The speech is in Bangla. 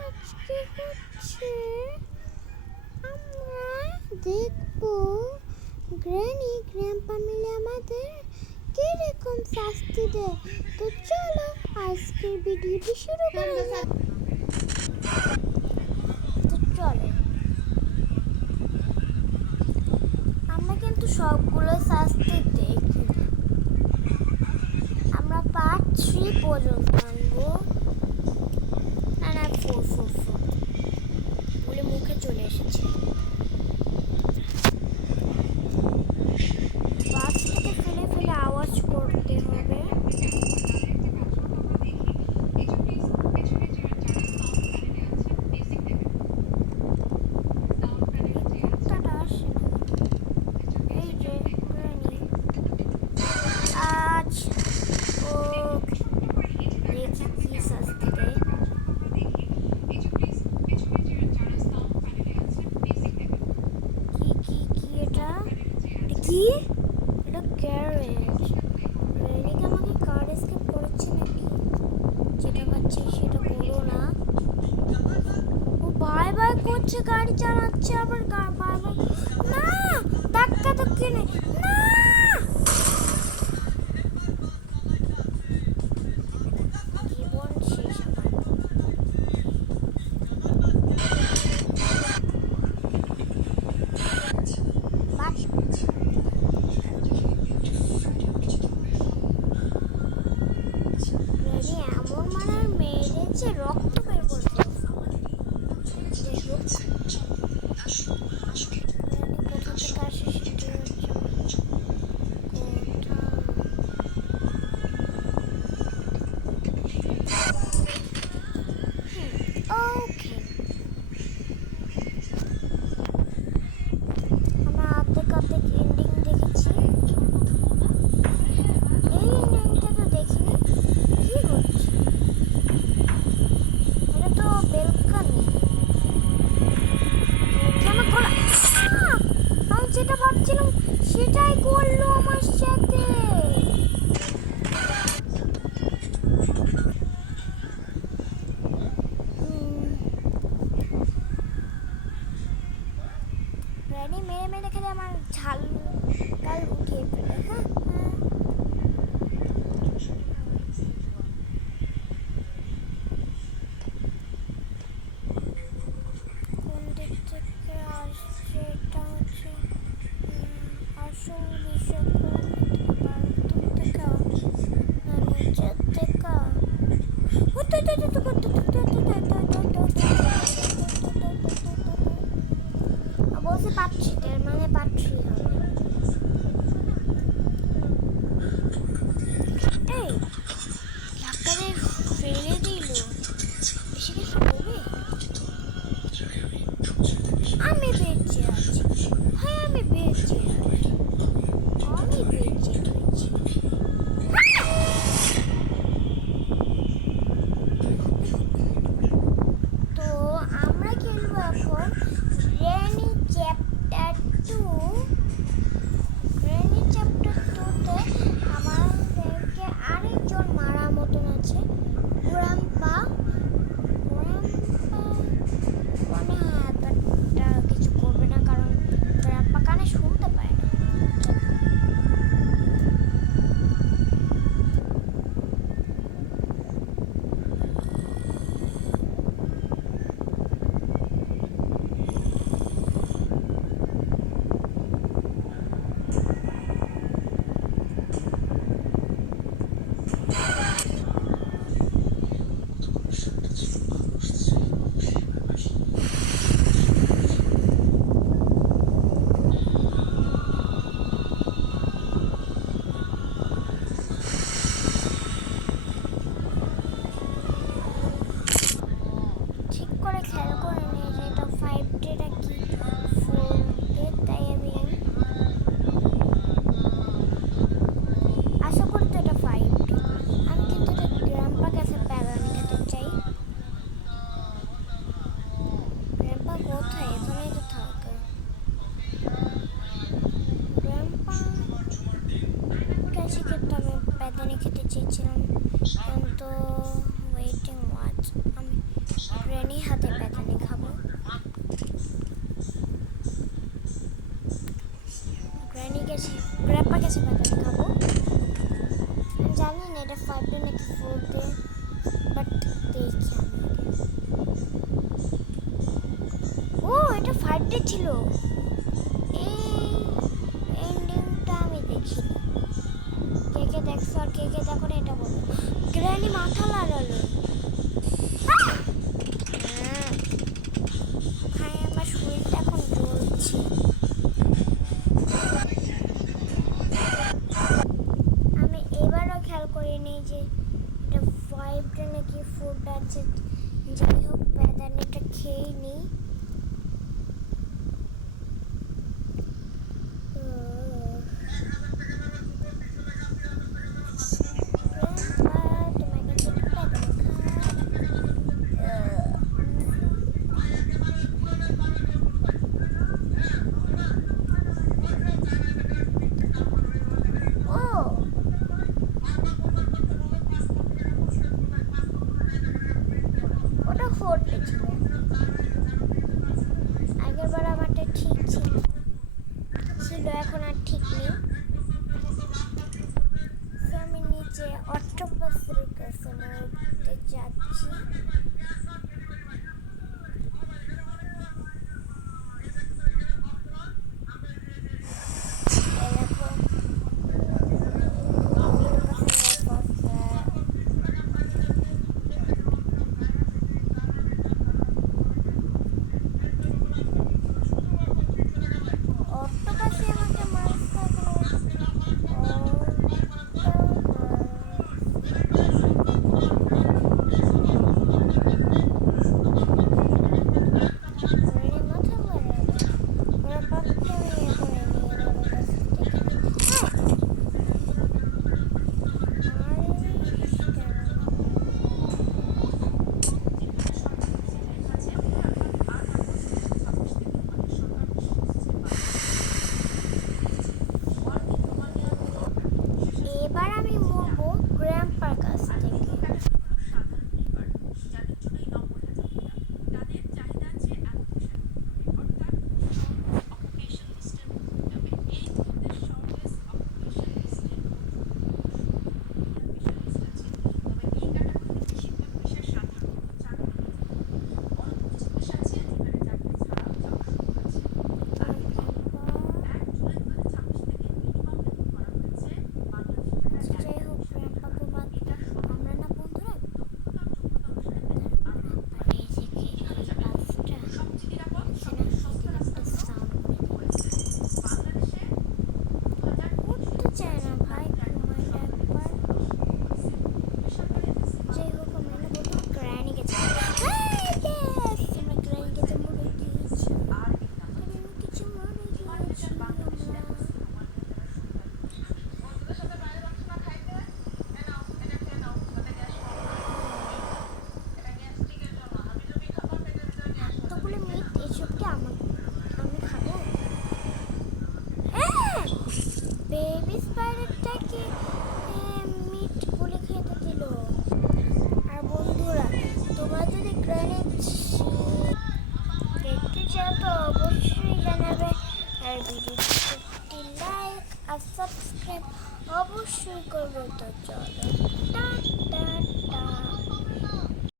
আজকে হচ্ছে আমরা দেখবো গ্র্যানি গ্র্যাম্পা মিলে আমাদের কিরকম শাস্তি দেয়। তো চলো আজকের ভিডিওটি শুরু করা যাক। তো চলো আমরা কিন্তু সবগুলো শাস্তি দেখি, আমরা পার্ট 3 পর্যন্ত আনবো। না 4 বলে মুখে চলে এসেছে। বাসটাকে ফেলে ফেলে আওয়াজ করতে হবে। এই যে গ্র্যানি আজ ও দেখি কি শাস্তি দেয়। কি এটা কি এটা গ্যারেজ। গ্র্যানিকে আমাকে কার স্ক্যান করেছে নাকি? যেটা পাচ্ছি সেটা করো না। ও বাই বাই করছে, গাড়ি চালাচ্ছে আবার বাই বাই। না ধাক্কা ধাক্কি নেই, না জীবন শেষ আমার। এমন মানে মেরেছে রক্ত বের করে দিয়েছে। কোথা থেকে আসে সেটা হচ্ছে ওকে। আমরা অর্ধেক এন্ডিং দেখেছি, এই এন্ডিংটা তো দেখিনি। কি হচ্ছে এটা? তো বেলকানি কেন করা? আমি যেটা ভাবছিলাম সেটাই করলো আমার সাথে। গ্র্যানি মেরে মেরে খেলে আমার ঝাল গাল উঠিয়ে ফেলে। হ্যাঁ কোন দিক থেকে আসছে? এটা হচ্ছে আসল বিষয়। কোন দিকে? বাথরুম থেকে না নিচের থেকে? বলতে পারছি, তার মানে পারছি হবে। এই ধাক্কাতে ফেলে দিল, বেশি কিছু বলবে? আমি বেঁচে আছি, হ্যাঁ আমি বেঁচে আছি, আমি বেঁচে রয়েছি। তো আমরা খেলবো এখন গ্র্যানি চ্যাপ্টার 2। গ্র্যানি চ্যাপ্টার 2তে আমাদেরকে আরেকজন মারার মতন আছে, গ্র্যাম্পা। মানে এতটা কিছু করবে না কারণ গ্র্যাম্পা কানে শুনতে পায় না। খেয়াল করে নিয়ে যে এটা 5D কি 4D, তাই আমি আশা করি তো এটা 5D। আমি কিন্তু এটা গ্র্যাম্পা কাছে প্যারানি খেতে চাই। গ্র্যাম্পা কোথায়? এখানেই তো থাকে। গ্র্যাম্পা কাছে কিন্তু আমি প্যারানি খেতে চেয়েছিলাম, কিন্তু ওয়েটিং ওয়াচ আমি গ্র্যানি হাতে প্যাটানি খাবো। গ্র্যানি গেছে, গ্র্যাপা গেছে প্যাটানি খাবো। আমি জানি না এটা 5 ডে নাকি 4 ডে, বাট দেখি আমি আগে। ও এটা 5 ডে ছিল। এই এন্ডিংটা আমি দেখিনি। কে কে দেখছো আর কে কে দেখো না এটা বলো। গ্র্যানি মাথা লাগালো। ভাই আমার শরীরটা এখন জ্বলছে। আমি এবারও খেয়াল করিনি যে এটা 5 ডে নাকি 4 ডে আছে। যাই হোক প্যাদানিটা খেয়ে নিই। ওটা 4 ডে ছিল। আগের বার আমারটা ঠিক ছিল, এখন আর ঠিক নেই। আমি নিচে অক্টোপাসের কাছে মরতে যাচ্ছি। এবার আমি মরবো গ্র্যাম্পার কাছ থেকে। বেবি স্পাইডারটাকে মিট বলে খেতে দিল। আর বন্ধুরা তোমরা যদি গ্রেনেড দেখতে চাও তো অবশ্যই জানাবে। আর ভিডিওটি লাইক আর সাবস্ক্রাইব অবশ্যই করবে। তো চলো।